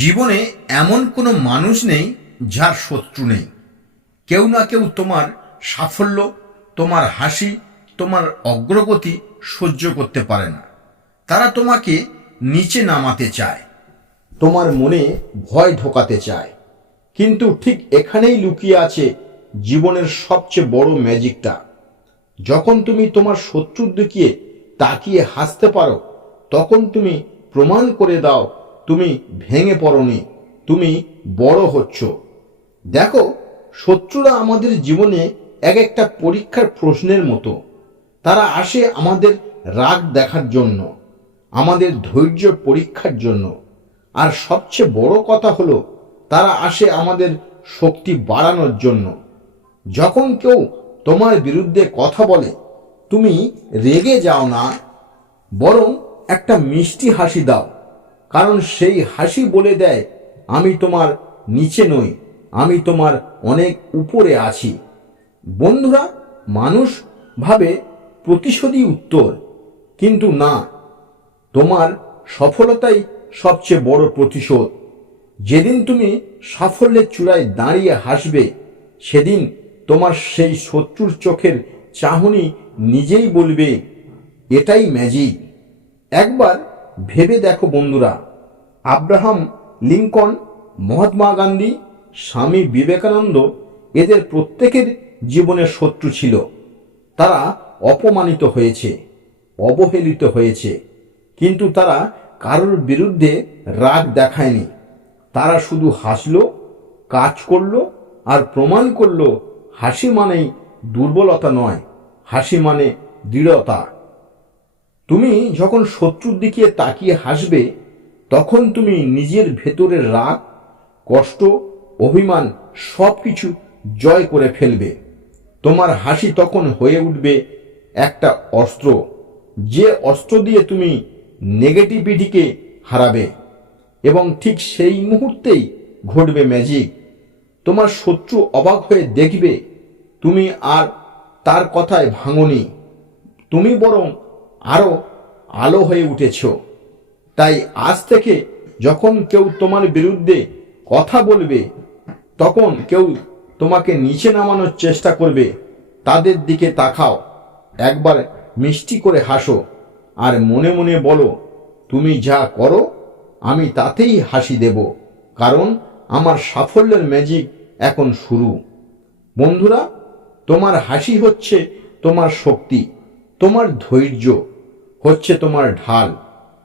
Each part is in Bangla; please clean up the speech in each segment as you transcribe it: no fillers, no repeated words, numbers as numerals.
জীবনে এমন কোনো মানুষ নেই যার শত্রু নেই। কেউ না কেউ তোমার সাফল্য, তোমার হাসি, তোমার অগ্রগতি সহ্য করতে পারে না। তারা তোমাকে নিচে নামাতে চায়, তোমার মনে ভয় ঢোকাতে চায়। কিন্তু ঠিক এখানেই লুকিয়ে আছে জীবনের সবচেয়ে বড় ম্যাজিকটা। যখন তুমি তোমার শত্রুর দিকে তাকিয়ে হাসতে পারো, তখন তুমি প্রমাণ করে দাও তুমি ভেঙে পড়নি, তুমি বড় হচ্ছ। দেখো, শত্রুরা আমাদের জীবনে এক একটা পরীক্ষার প্রশ্নের মতো। তারা আসে আমাদের রাগ দেখার জন্য, আমাদের ধৈর্য পরীক্ষার জন্য, আর সবচেয়ে বড় কথা হলো তারা আসে আমাদের শক্তি বাড়ানোর জন্য। যখন কেউ তোমার বিরুদ্ধে কথা বলে, তুমি রেগে যাও না, বরং একটা মিষ্টি হাসি দাও। কারণ সেই হাসি বলে দেয়, আমি তোমার নিচে নই, আমি তোমার অনেক উপরে আছি। বন্ধুরা, মানুষ ভাবে প্রতিশোধই উত্তর, কিন্তু না, তোমার সফলতাই সবচেয়ে বড় প্রতিশোধ। যেদিন তুমি সাফল্যের চূড়ায় দাঁড়িয়ে হাসবে, সেদিন তোমার সেই শত্রুর চোখের চাহনি নিজেই বলবে, এটাই ম্যাজিক। একবার ভেবে দেখো বন্ধুরা, আব্রাহাম লিঙ্কন, মহাত্মা গান্ধী, স্বামী বিবেকানন্দ, এদের প্রত্যেকের জীবনের শত্রু ছিল। তারা অপমানিত হয়েছে, অবহেলিত হয়েছে, কিন্তু তারা কারোর বিরুদ্ধে রাগ দেখায়নি। তারা শুধু হাসলো, কাজ করলো, আর প্রমাণ করলো হাসি মানেই দুর্বলতা নয়, হাসি মানে দৃঢ়তা। তুমি যখন শত্রুর দিকে তাকিয়ে হাসবে, তখন তুমি নিজের ভেতরের রাগ, কষ্ট, অভিমান সব কিছু জয় করে ফেলবে। তোমার হাসি তখন হয়ে উঠবে একটা অস্ত্র, যে অস্ত্র দিয়ে তুমি নেগেটিভিটিকে হারাবে। এবং ঠিক সেই মুহূর্তেই ঘটবে ম্যাজিক। তোমার শত্রু অবাক হয়ে দেখবে তুমি আর তার কথায় ভাঙনি, তুমি বরং আরো আলো হয়ে উঠেছ। তাই আজ থেকে যখন কেউ তোমার বিরুদ্ধে কথা বলবে, তখন কেউ তোমাকে নিচে নামানোর চেষ্টা করবে, তাদের দিকে তাকাও, একবার মিষ্টি করে হাসো, আর মনে মনে বলো, তুমি যা করো আমি তাতেই হাসি দেব, কারণ আমার সাফল্যের ম্যাজিক এখন শুরু। বন্ধুরা, তোমার হাসি হচ্ছে তোমার শক্তি, তোমার ধৈর্য হচ্ছে তোমার ঢাল,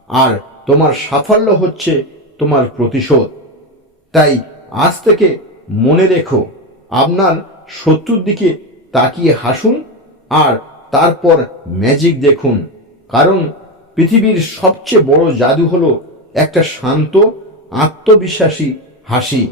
আর তোমার সাফল্য হচ্ছে তোমার প্রতিশোধ। তাই আজ থেকে মনে রেখো, আপনার শত্রুর দিকে তাকিয়ে হাসুন, আর তারপর ম্যাজিক দেখুন। কারণ পৃথিবীর সবচেয়ে বড় জাদু হলো একটা শান্ত, আত্মবিশ্বাসী হাসি।